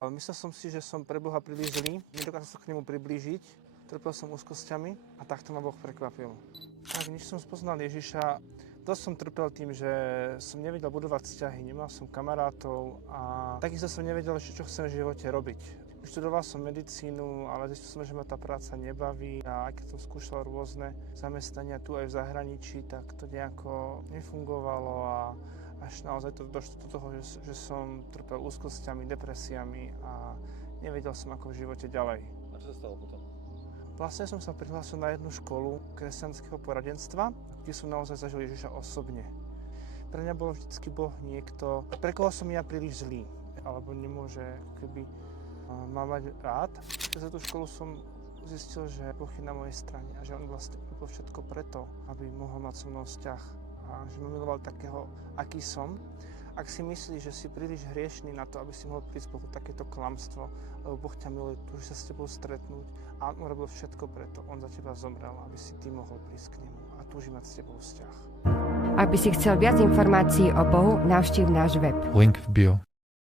Myslel som si, že som pre Boha príliš zlý, nedokázal sa k nemu priblížiť, trpel som úzkosťami a takto ma Boh prekvapil. Tak, než som spoznal Ježiša, dosť som trpel tým, že som nevedel budovať vzťahy, nemal som kamarátov a takisto som nevedel, čo chcem v živote robiť. Študoval som medicínu, ale zistil som, že ma tá práca nebaví a aj keď som skúšal rôzne zamestnania tu aj v zahraničí, tak to nejako nefungovalo a až naozaj to došlo do toho, že som trpel úzkosťami, depresiami a nevedel som ako v živote ďalej. A čo sa stalo potom? Vlastne som sa prihlásil na jednu školu kresťanského poradenstva, kde som naozaj zažil Ježiša osobne. Pre mňa bol vždycky Boh niekto, pre koho som ja príliš zlý, alebo nemôže keby ma mať rád. Za tú školu som zistil, že Boh je na mojej strane a že on vlastne urobil všetko preto, aby mohol mať so mnou vzťah. A že ma miloval takého, aký som. Ak si myslíš, že si príliš hriešný na to, aby si mohol prísť Bohu, takéto klamstvo, lebo Boh ťa miluje, túži sa s tebou stretnúť a on urobil všetko preto. On za teba zomrel, aby si ty mohol prísť k nemu a túži mať s tebou vzťah. Ak by si chcel viac informácií o Bohu, navštív náš web. Link v bio.